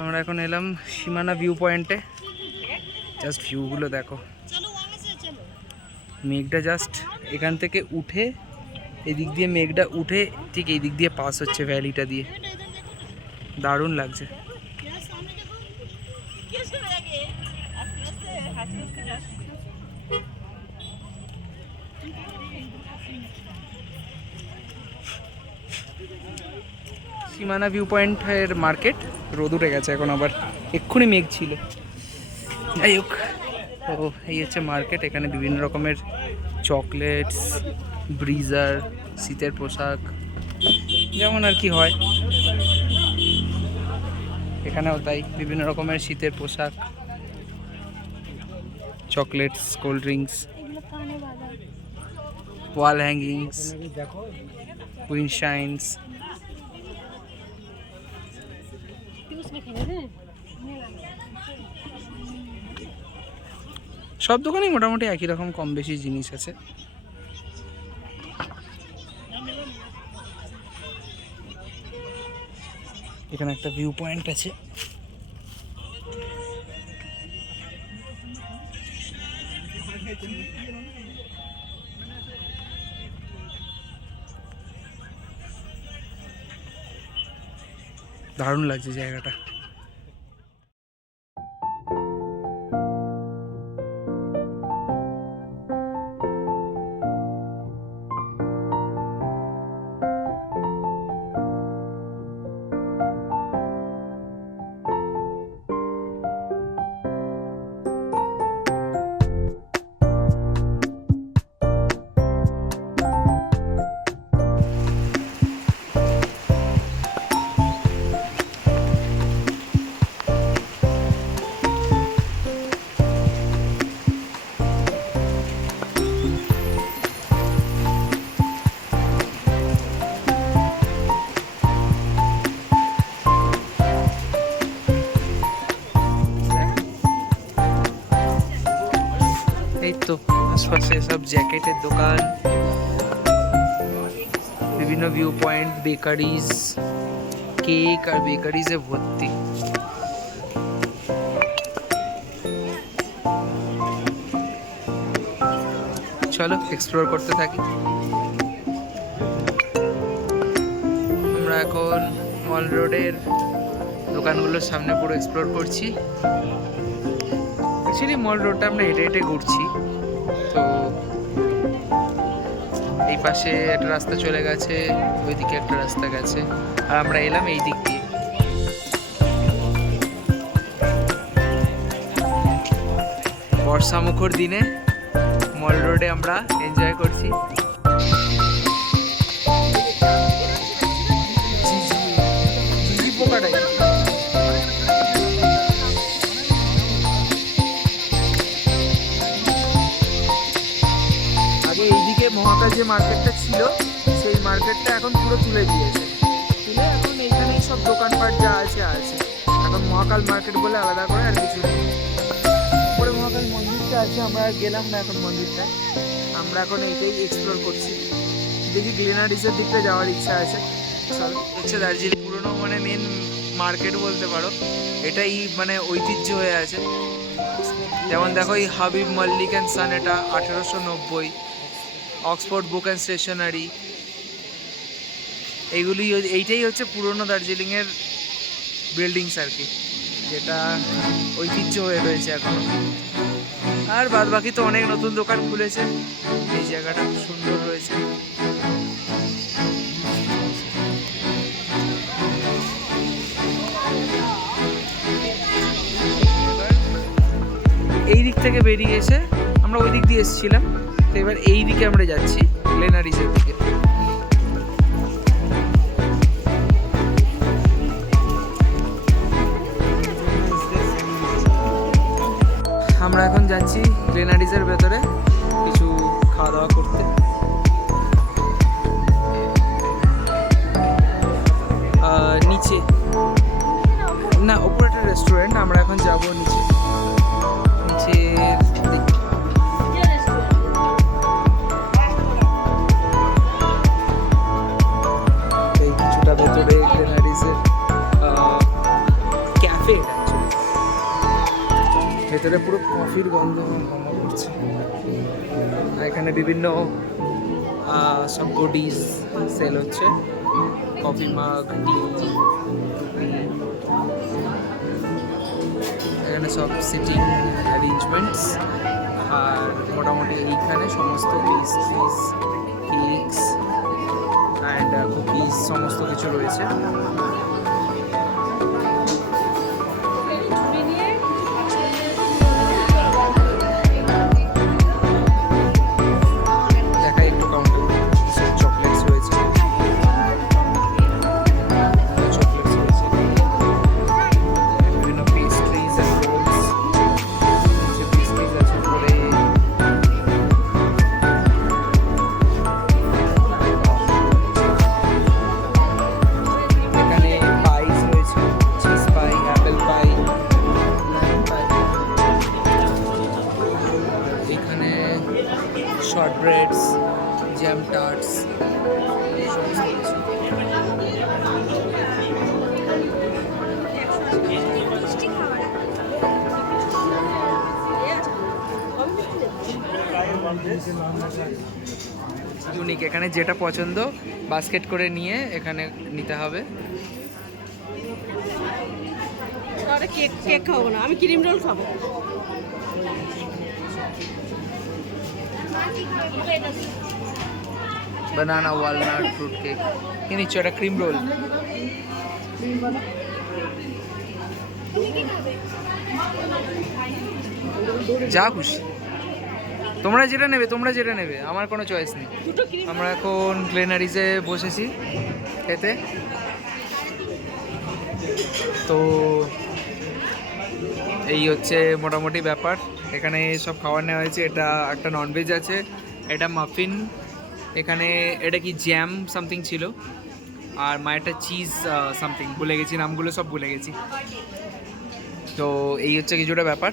আমরা এখন এলাম সীমানা ভিউ পয়েন্টে। জাস্ট ভিউগুলো দেখো, মেঘটা জাস্ট এখান থেকে উঠে এদিক দিয়ে মেঘটা উঠে ঠিক এই দিক দিয়ে পাস হচ্ছে ভ্যালিটা দিয়ে, দারুণ লাগছে। সীমানা ভিউ পয়েন্টের মার্কেট রোদ উঠে গেছে এখন, আবার এক্ষুনি মেঘ ছিল। যাই হোক, তো এই হচ্ছে মার্কেট। এখানে বিভিন্ন রকমের চকলেটস, ব্রিজার, শীতের পোশাক যেমন আর কি হয়, এখানেও তাই বিভিন্ন রকমের শীতের পোশাক, চকলেটস, কোল্ড ড্রিঙ্কস, ওয়াল হ্যাঙ্গিংস, উইন্ডশাইন্স। সব দোকানেই মোটামুটি একই রকম কম বেশি জিনিস আছে। এখানে একটা ভিউ পয়েন্ট আছে। দারুণ লাগছে জায়গাটা। এই তো আশপাশে সব জ্যাকেটের দোকান, বিভিন্ন ভিউ পয়েন্ট, বেকারিজ, কেক আর বেকারিজে ভর্তি। চলো এক্সপ্লোর করতে থাকি। আমরা এখন মল রোডের দোকানগুলোর সামনে পুরো এক্সপ্লোর করছি। অ্যাকচুয়ালি মল রোডটা আমরা হেঁটে হেঁটে ঘুরছি। তো এই পাশে একটা রাস্তা চলে গেছে, ওইদিকে একটা রাস্তা গেছে, আর আমরা এলাম এই দিক দিয়ে। বর্ষা মুখর দিনে মল রোডে আমরা এনজয় করছি। পোকাটাই আগে এইদিকে মহাকাল যে মার্কেটটা ছিল, সেই মার্কেটটা এখন পুরো তুলে দিয়েছে। তুলে এখন এইখানেই সব দোকানপাট যা আছে আছে। এখন মহাকাল মার্কেট বলে আলাদা করে আর কিছু নেই। উপরে মহাকাল মন্দিরটা আছে, আমরা গেলাম না এখন মন্দিরটা। আমরা এখন এইটাই এক্সপ্লোর করছি। দেখি গ্লেনারিসের দিকটা যাওয়ার ইচ্ছা আছে। হচ্ছে দার্জিলিং পুরনো মানে মেন মার্কেট বলতে পারো, এটাই মানে ঐতিহ্য হয়ে আছে। যেমন দেখো এই হাবিব মল্লিক অ্যান্ড সান, এটা 1890। অক্সফোর্ড বুক অ্যান্ড স্টেশনারি, এইটাই হচ্ছে পুরনো দার্জিলিংয়ের বিল্ডিংস আর কি, যেটা ঐতিহ্য হয়ে রয়েছে এখন। আর বাদ বাকি তো অনেক নতুন দোকান খুলেছে। এই জায়গাটা খুব সুন্দর রয়েছে। এই দিক থেকে বেরিয়ে এসে আমরা ওই দিক দিয়ে এসেছিলাম, তো এবার এই দিকে আমরা যাচ্ছি গ্লেনারিসের দিকে। আমরা এখন যাচ্ছি গ্লেনারিসের ভেতরে কিছু খাওয়া দাওয়া করতে। নিচে না, ওপরে একটা রেস্টুরেন্ট, আমরা এখন যাবো নিচে। এই কিছুটা ভেতরে গ্লেনারিসের ক্যাফে ভেতরে পুরো কফির গন্ধ গন্ধ করছে। আর এখানে বিভিন্ন সব গুডিজ সেল হচ্ছে, কফি মাগ, টি, টুপি, এখানে সব সিটিং অ্যারেঞ্জমেন্টস। আর মোটামুটি এইখানে সমস্ত পেস্ট্রিজ, কেকস অ্যান্ড কুকিজ সমস্ত কিছু রয়েছে। দেখাই একটু কাউন্টার, চকলেটস রয়েছে, চকলেটস রয়েছে, বিভিন্ন পেস্ট্রিজ অ্যান্ড রোলস, পেস্ট্রিজ আছে পরে। এখানে পাইস রয়েছে, চিজ পাই, অ্যাপেল পাই, এখানে শর্ট ব্রেডস, জ্যাম টার্টস, সমস্ত কিছু। ইউনিক, এখানে যেটা পছন্দ বাস্কেট করে নিয়ে এখানে নিতে হবে। কেক কেক খাবো না, আমি ক্রিম রোল খাবো। বানানা ওয়ালনাট ফ্রুট কেক। কি নিচ্ছ? এটা ক্রিম রোল। যা খুশি, তোমরা যেটা নেবে, তোমরা যেটা নেবে, আমার কোনো চয়েস নেই। দুটো ক্রিম। আমরা এখন গ্লেনারিজে বসেছি খেতে। তো এই হচ্ছে মোটামুটি ব্যাপার। এখানে সব খাবার নেওয়া হয়েছে। এটা একটা ননভেজ আছে, এটা মাফিন, এখানে এটা কি জ্যাম সামথিং ছিল, আর মায়েরটা চিজ সামথিং, ভুলে গেছি নামগুলো, সব ভুলে গেছি। তো এই হচ্ছে কিছুটা ব্যাপার।